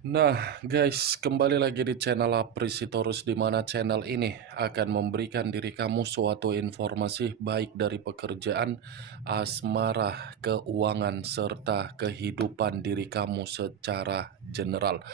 Nah, guys, kembali lagi di channel Aprisitorus, di mana channel ini akan memberikan diri kamu suatu informasi baik dari pekerjaan, asmara, keuangan, serta kehidupan diri kamu secara general.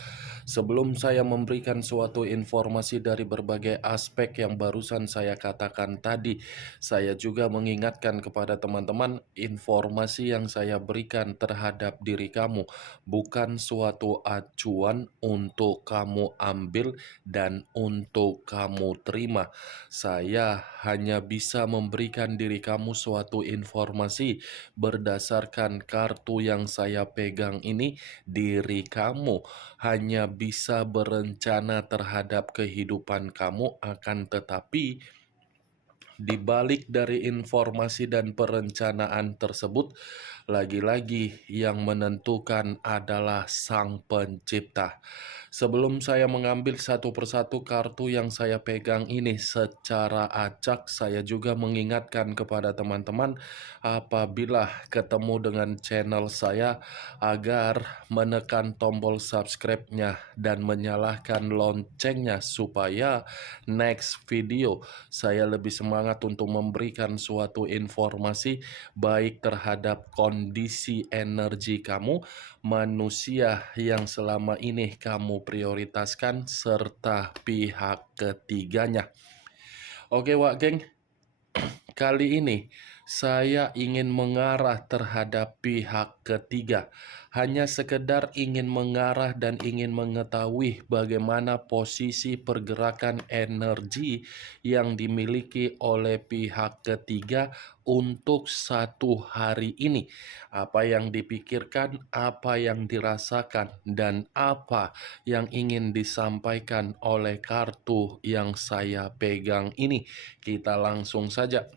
Sebelum saya memberikan suatu informasi dari berbagai aspek yang barusan saya katakan tadi, saya juga mengingatkan kepada teman-teman informasi yang saya berikan terhadap diri kamu bukan suatu acuan untuk kamu ambil dan untuk kamu terima. Saya hanya bisa memberikan diri kamu suatu informasi berdasarkan kartu yang saya pegang ini. Diri kamu hanya bisa berencana terhadap kehidupan kamu, akan tetapi di balik dari informasi dan perencanaan tersebut, lagi-lagi yang menentukan adalah Sang Pencipta. Sebelum saya mengambil satu persatu kartu yang saya pegang ini secara acak, saya juga mengingatkan kepada teman-teman apabila ketemu dengan channel saya agar menekan tombol subscribe-nya dan menyalakan loncengnya supaya next video saya lebih semangat untuk memberikan suatu informasi baik terhadap kondisi energi kamu, manusia yang selama ini kamu prioritaskan, serta pihak ketiganya. Oke, Wak Geng, kali ini saya ingin mengarah terhadap pihak ketiga. Hanya sekedar ingin mengarah dan ingin mengetahui bagaimana posisi pergerakan energi yang dimiliki oleh pihak ketiga untuk satu hari ini. Apa yang dipikirkan, apa yang dirasakan, dan apa yang ingin disampaikan oleh kartu yang saya pegang ini. Kita langsung saja.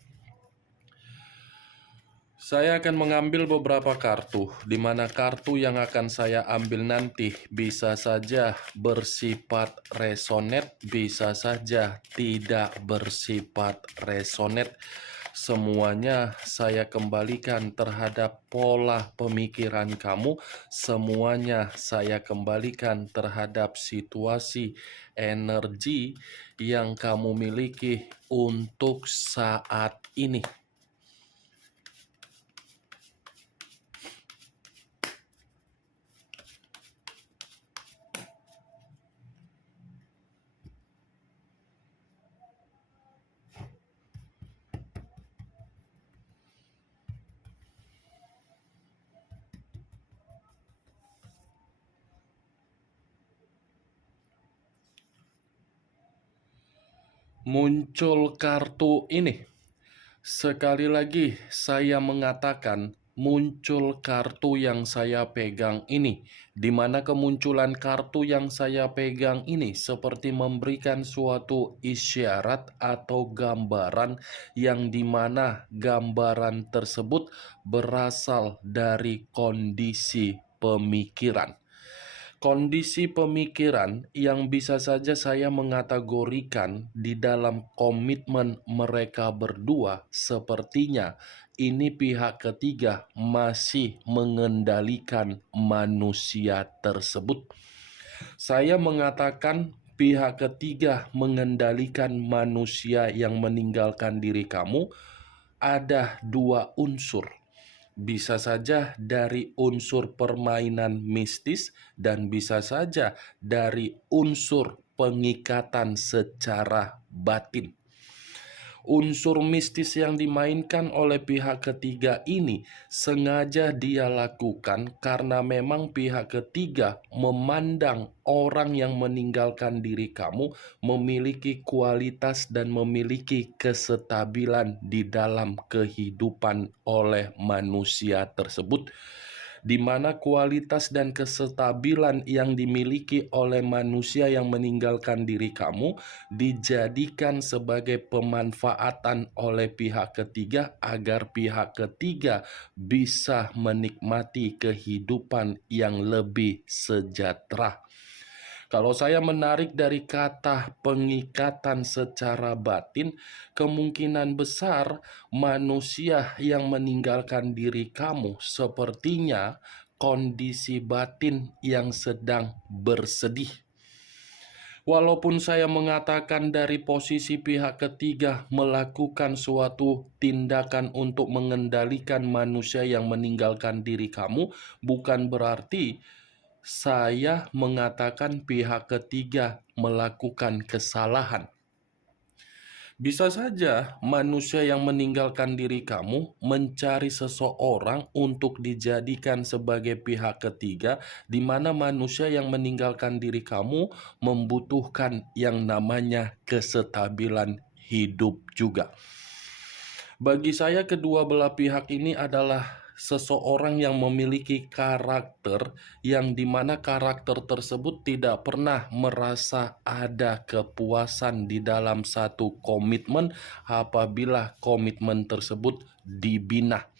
Saya akan mengambil beberapa kartu, di mana kartu yang akan saya ambil nanti bisa saja bersifat resonate, bisa saja tidak bersifat resonate. Semuanya saya kembalikan terhadap pola pemikiran kamu, semuanya saya kembalikan terhadap situasi energi yang kamu miliki untuk saat ini. Muncul kartu ini. Sekali lagi saya mengatakan muncul kartu yang saya pegang ini, di mana kemunculan kartu yang saya pegang ini seperti memberikan suatu isyarat atau gambaran yang dimana gambaran tersebut berasal dari kondisi pemikiran. Kondisi pemikiran yang bisa saja saya mengategorikan di dalam komitmen mereka berdua, sepertinya ini pihak ketiga masih mengendalikan manusia tersebut. Saya mengatakan pihak ketiga mengendalikan manusia yang meninggalkan diri kamu. Ada dua unsur, bisa saja dari unsur permainan mistis dan bisa saja dari unsur pengikatan secara batin. Unsur mistis yang dimainkan oleh pihak ketiga ini sengaja dia lakukan karena memang pihak ketiga memandang orang yang meninggalkan diri kamu memiliki kualitas dan memiliki kesetabilan di dalam kehidupan oleh manusia tersebut, di mana kualitas dan kesetabilan yang dimiliki oleh manusia yang meninggalkan diri kamu dijadikan sebagai pemanfaatan oleh pihak ketiga agar pihak ketiga bisa menikmati kehidupan yang lebih sejahtera. Kalau saya menarik dari kata pengikatan secara batin, kemungkinan besar manusia yang meninggalkan diri kamu sepertinya kondisi batin yang sedang bersedih. Walaupun saya mengatakan dari posisi pihak ketiga melakukan suatu tindakan untuk mengendalikan manusia yang meninggalkan diri kamu, bukan berarti saya mengatakan pihak ketiga melakukan kesalahan. Bisa saja manusia yang meninggalkan diri kamu mencari seseorang untuk dijadikan sebagai pihak ketiga, di mana manusia yang meninggalkan diri kamu membutuhkan yang namanya kestabilan hidup juga. Bagi saya, kedua belah pihak ini adalah seseorang yang memiliki karakter yang dimana karakter tersebut tidak pernah merasa ada kepuasan di dalam satu komitmen apabila komitmen tersebut dibina.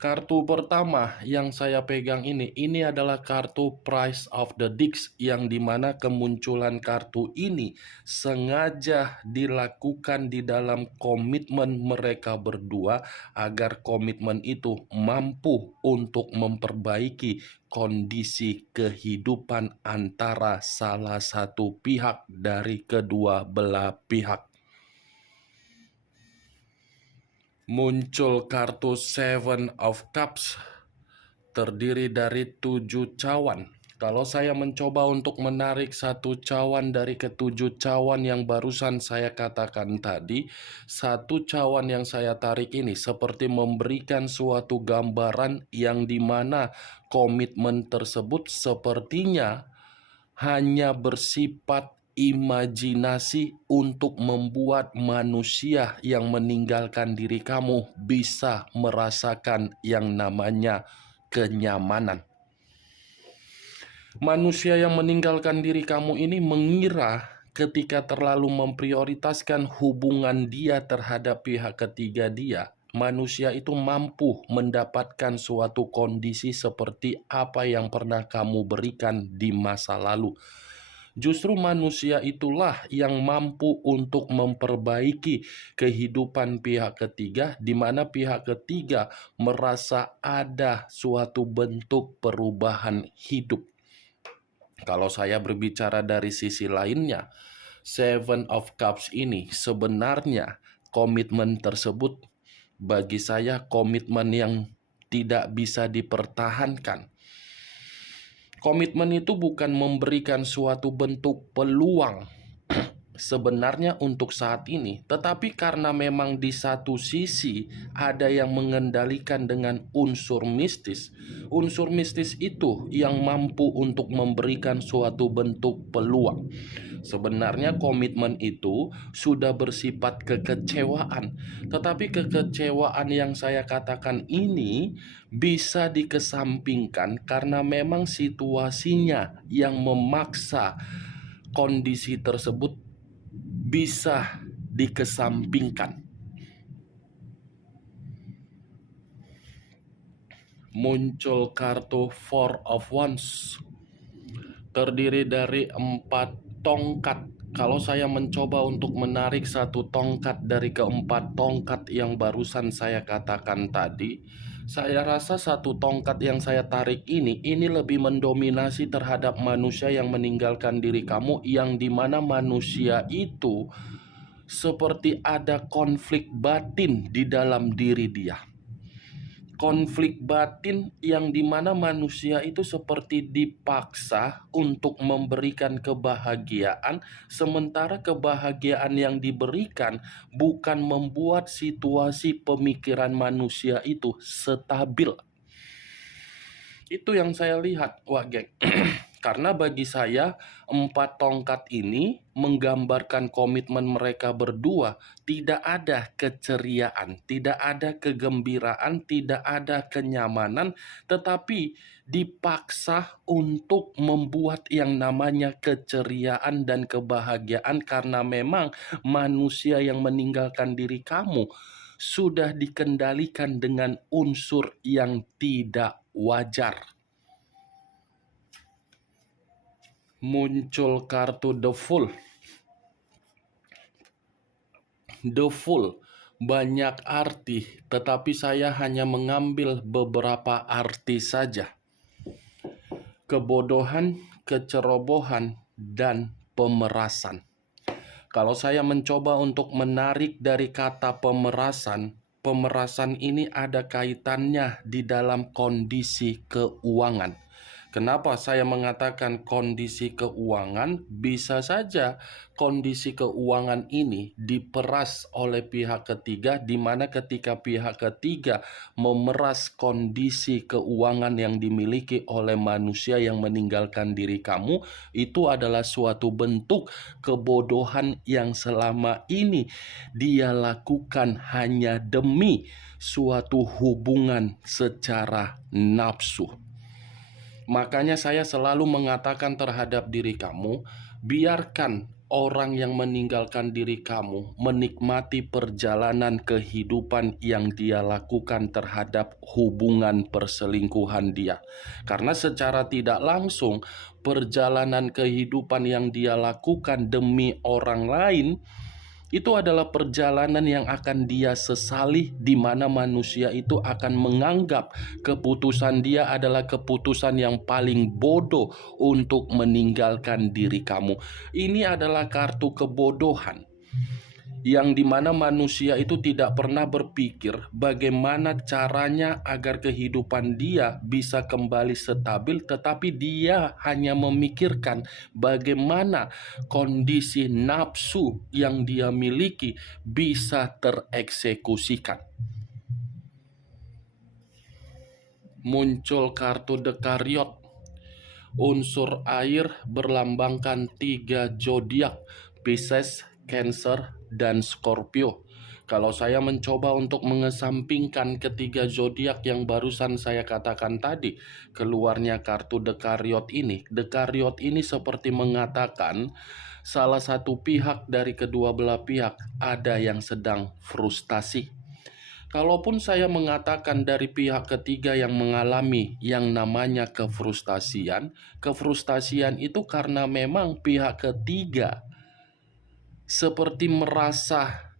Kartu pertama yang saya pegang ini adalah kartu Price of the Dicks, yang dimana kemunculan kartu ini sengaja dilakukan di dalam komitmen mereka berdua agar komitmen itu mampu untuk memperbaiki kondisi kehidupan antara salah satu pihak dari kedua belah pihak. Muncul kartu Seven of Cups, terdiri dari 7 cawan. Kalau saya mencoba untuk menarik satu cawan dari ketujuh cawan yang barusan saya katakan tadi, satu cawan yang saya tarik ini seperti memberikan suatu gambaran yang dimana komitmen tersebut sepertinya hanya bersifat imajinasi untuk membuat manusia yang meninggalkan diri kamu bisa merasakan yang namanya kenyamanan. Manusia yang meninggalkan diri kamu ini mengira ketika terlalu memprioritaskan hubungan dia terhadap pihak ketiga dia, manusia itu mampu mendapatkan suatu kondisi seperti apa yang pernah kamu berikan di masa lalu. Justru manusia itulah yang mampu untuk memperbaiki kehidupan pihak ketiga, di mana pihak ketiga merasa ada suatu bentuk perubahan hidup. Kalau saya berbicara dari sisi lainnya, Seven of Cups ini sebenarnya komitmen tersebut bagi saya komitmen yang tidak bisa dipertahankan. Komitmen itu bukan memberikan suatu bentuk peluang sebenarnya untuk saat ini, tetapi karena memang di satu sisi ada yang mengendalikan dengan unsur mistis. Unsur mistis itu yang mampu untuk memberikan suatu bentuk peluang. Sebenarnya komitmen itu sudah bersifat kekecewaan, tetapi kekecewaan yang saya katakan ini bisa dikesampingkan karena memang situasinya yang memaksa kondisi tersebut bisa dikesampingkan. Muncul kartu Four of Wands, terdiri dari 4 tongkat. Kalau saya mencoba untuk menarik satu tongkat dari keempat tongkat yang barusan saya katakan tadi, saya rasa satu tongkat yang saya tarik ini lebih mendominasi terhadap manusia yang meninggalkan diri kamu, yang dimana manusia itu seperti ada konflik batin di dalam diri dia. Konflik batin yang dimana manusia itu seperti dipaksa untuk memberikan kebahagiaan, sementara kebahagiaan yang diberikan bukan membuat situasi pemikiran manusia itu stabil. Itu yang saya lihat, wah geng. Karena bagi saya 4 tongkat ini menggambarkan komitmen mereka berdua. Tidak ada keceriaan, tidak ada kegembiraan, tidak ada kenyamanan, tetapi dipaksa untuk membuat yang namanya keceriaan dan kebahagiaan karena memang manusia yang meninggalkan diri kamu sudah dikendalikan dengan unsur yang tidak wajar. Muncul kartu The Fool. The Fool banyak arti, tetapi saya hanya mengambil beberapa arti saja. kebodohan, kecerobohan, dan pemerasan. Kalau saya mencoba untuk menarik dari kata pemerasan, pemerasan ini ada kaitannya di dalam kondisi keuangan. Kenapa saya mengatakan kondisi keuangan? Bisa saja kondisi keuangan ini diperas oleh pihak ketiga, di mana ketika pihak ketiga memeras kondisi keuangan yang dimiliki oleh manusia yang meninggalkan diri kamu, itu adalah suatu bentuk kebodohan yang selama ini dia lakukan hanya demi suatu hubungan secara nafsu. Makanya saya selalu mengatakan terhadap diri kamu, biarkan orang yang meninggalkan diri kamu menikmati perjalanan kehidupan yang dia lakukan terhadap hubungan perselingkuhan dia. Karena secara tidak langsung, perjalanan kehidupan yang dia lakukan demi orang lain itu adalah perjalanan yang akan dia sesali, di mana manusia itu akan menganggap keputusan dia adalah keputusan yang paling bodoh untuk meninggalkan diri kamu. Ini adalah kartu kebodohan yang dimana manusia itu tidak pernah berpikir bagaimana caranya agar kehidupan dia bisa kembali stabil, tetapi dia hanya memikirkan bagaimana kondisi nafsu yang dia miliki bisa tereksekusikan. Muncul kartu Dekariot, unsur air berlambangkan 3 zodiak, Pisces, Cancer, dan Scorpio. Kalau saya mencoba untuk mengesampingkan ketiga zodiak yang barusan saya katakan tadi, keluarnya kartu Dekariot ini. Dekariot ini seperti mengatakan salah satu pihak dari kedua belah pihak ada yang sedang frustasi. Kalaupun saya mengatakan dari pihak ketiga yang mengalami yang namanya kefrustasian itu karena memang pihak ketiga seperti merasa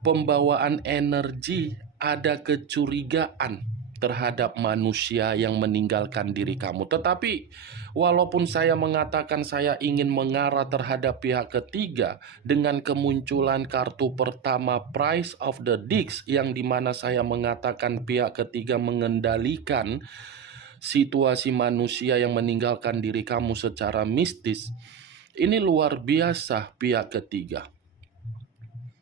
pembawaan energi ada kecurigaan terhadap manusia yang meninggalkan diri kamu. Tetapi walaupun saya mengatakan saya ingin mengarah terhadap pihak ketiga dengan kemunculan kartu pertama Price of the Dicks, yang dimana saya mengatakan pihak ketiga mengendalikan situasi manusia yang meninggalkan diri kamu secara mistis, ini luar biasa. Pihak ketiga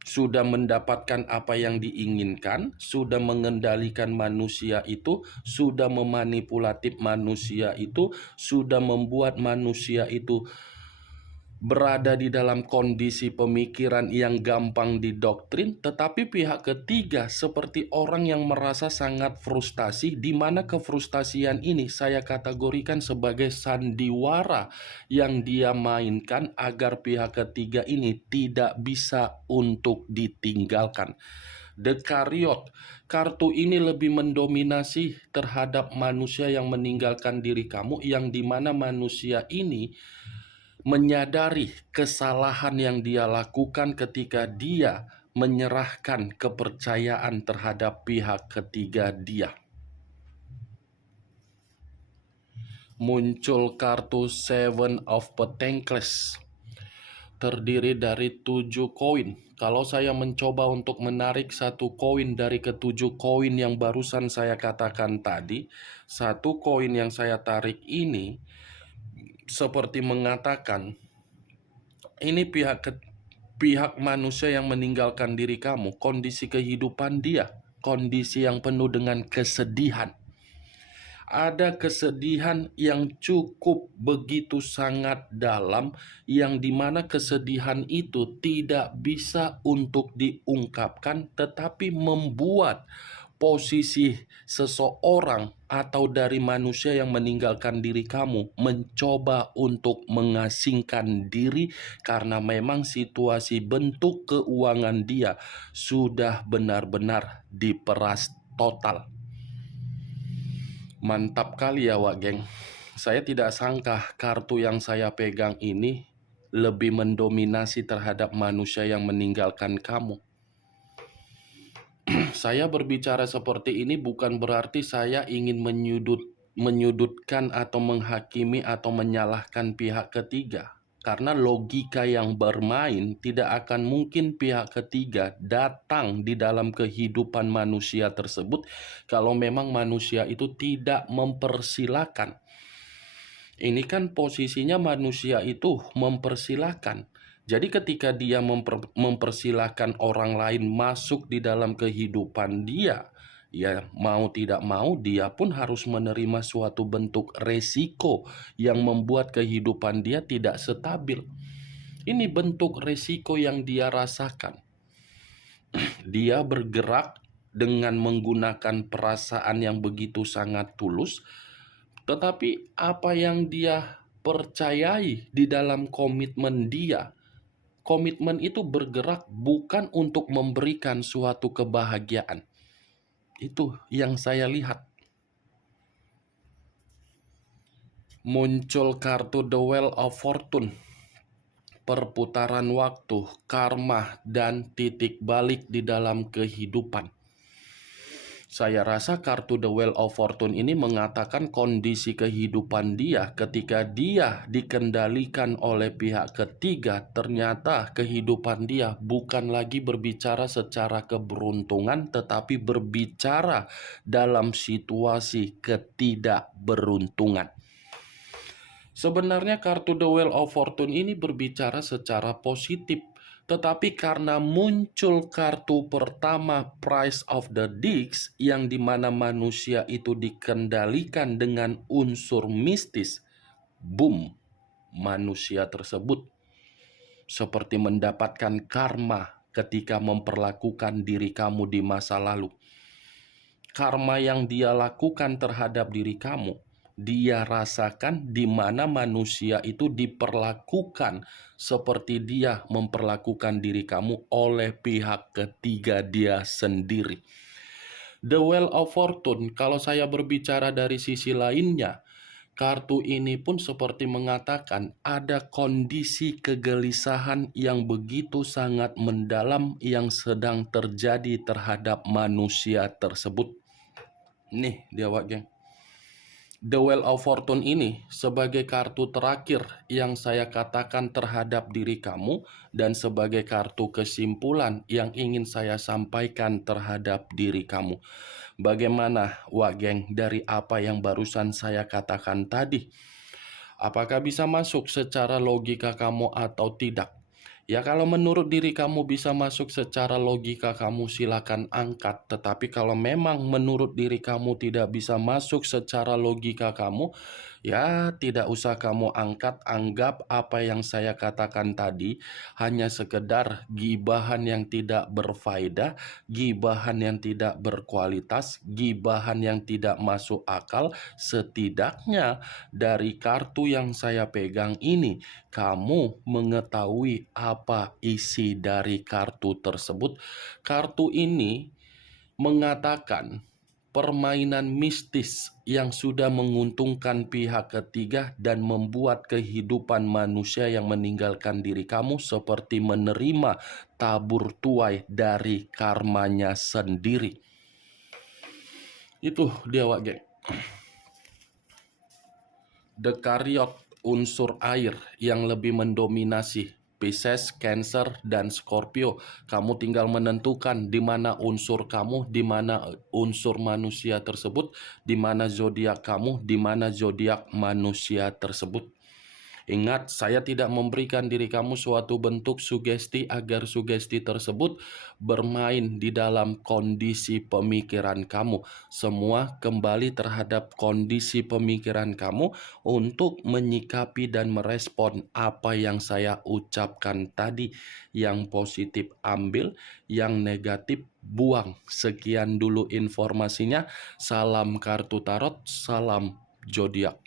sudah mendapatkan apa yang diinginkan, sudah mengendalikan manusia itu, sudah memanipulatif manusia itu, sudah membuat manusia itu berada di dalam kondisi pemikiran yang gampang didoktrin. Tetapi pihak ketiga seperti orang yang merasa sangat frustasi, di mana kefrustasian ini saya kategorikan sebagai sandiwara yang dia mainkan agar pihak ketiga ini tidak bisa untuk ditinggalkan. Dekariot, kartu ini lebih mendominasi terhadap manusia yang meninggalkan diri kamu, yang dimana manusia ini menyadari kesalahan yang dia lakukan ketika dia menyerahkan kepercayaan terhadap pihak ketiga dia. Muncul kartu Seven of Pentacles, terdiri dari 7 koin. Kalau saya mencoba untuk menarik satu koin dari ketujuh koin yang barusan saya katakan tadi, satu koin yang saya tarik ini seperti mengatakan ini pihak manusia yang meninggalkan diri kamu, kondisi kehidupan dia, kondisi yang penuh dengan kesedihan. Ada kesedihan yang cukup begitu sangat dalam, yang dimana kesedihan itu tidak bisa untuk diungkapkan, tetapi membuat posisi seseorang atau dari manusia yang meninggalkan diri kamu mencoba untuk mengasingkan diri, karena memang situasi bentuk keuangan dia sudah benar-benar diperas total. Mantap kali ya Wak Geng. Saya tidak sangka kartu yang saya pegang ini lebih mendominasi terhadap manusia yang meninggalkan kamu. Saya berbicara seperti ini bukan berarti saya ingin menyudutkan atau menghakimi atau menyalahkan pihak ketiga. Karena logika yang bermain tidak akan mungkin pihak ketiga datang di dalam kehidupan manusia tersebut kalau memang manusia itu tidak mempersilahkan. Ini kan posisinya manusia itu mempersilahkan. Jadi ketika dia mempersilahkan orang lain masuk di dalam kehidupan dia, ya mau tidak mau dia pun harus menerima suatu bentuk resiko yang membuat kehidupan dia tidak stabil. Ini bentuk resiko yang dia rasakan. Dia bergerak dengan menggunakan perasaan yang begitu sangat tulus, tetapi apa yang dia percayai di dalam komitmen dia, komitmen itu bergerak bukan untuk memberikan suatu kebahagiaan. Itu yang saya lihat. Muncul kartu The Wheel of Fortune, perputaran waktu, karma, dan titik balik di dalam kehidupan. Saya rasa kartu The Wheel of Fortune ini mengatakan kondisi kehidupan dia ketika dia dikendalikan oleh pihak ketiga. Ternyata kehidupan dia bukan lagi berbicara secara keberuntungan, tetapi berbicara dalam situasi ketidakberuntungan. Sebenarnya kartu The Wheel of Fortune ini berbicara secara positif. Tetapi karena muncul kartu pertama Price of the Dix, yang dimana manusia itu dikendalikan dengan unsur mistis, boom, manusia tersebut seperti mendapatkan karma ketika memperlakukan diri kamu di masa lalu. Karma yang dia lakukan terhadap diri kamu, dia rasakan di mana manusia itu diperlakukan seperti dia memperlakukan diri kamu oleh pihak ketiga dia sendiri. The Wheel of Fortune, kalau saya berbicara dari sisi lainnya, kartu ini pun seperti mengatakan ada kondisi kegelisahan yang begitu sangat mendalam yang sedang terjadi terhadap manusia tersebut. Nih dia geng. The Wheel of Fortune ini sebagai kartu terakhir yang saya katakan terhadap diri kamu dan sebagai kartu kesimpulan yang ingin saya sampaikan terhadap diri kamu. Bagaimana geng dari apa yang barusan saya katakan tadi? Apakah bisa masuk secara logika kamu atau tidak? Ya kalau menurut diri kamu bisa masuk secara logika kamu silakan angkat. Tetapi kalau memang menurut diri kamu tidak bisa masuk secara logika kamu, ya tidak usah kamu angkat. Anggap apa yang saya katakan tadi hanya sekedar gibahan yang tidak berfaedah, gibahan yang tidak berkualitas, gibahan yang tidak masuk akal. Setidaknya dari kartu yang saya pegang ini, kamu mengetahui apa isi dari kartu tersebut. Kartu ini mengatakan permainan mistis yang sudah menguntungkan pihak ketiga dan membuat kehidupan manusia yang meninggalkan diri kamu seperti menerima tabur tuai dari karmanya sendiri. Itu dia geng. The Chariot, unsur air yang lebih mendominasi Pisces, Cancer, dan Scorpio. Kamu tinggal menentukan di mana unsur kamu, di mana unsur manusia tersebut, di mana zodiak kamu, di mana zodiak manusia tersebut. Ingat, saya tidak memberikan diri kamu suatu bentuk sugesti agar sugesti tersebut bermain di dalam kondisi pemikiran kamu. Semua kembali terhadap kondisi pemikiran kamu untuk menyikapi dan merespon apa yang saya ucapkan tadi. Yang positif ambil, yang negatif buang. Sekian dulu informasinya. Salam kartu tarot, salam zodiak.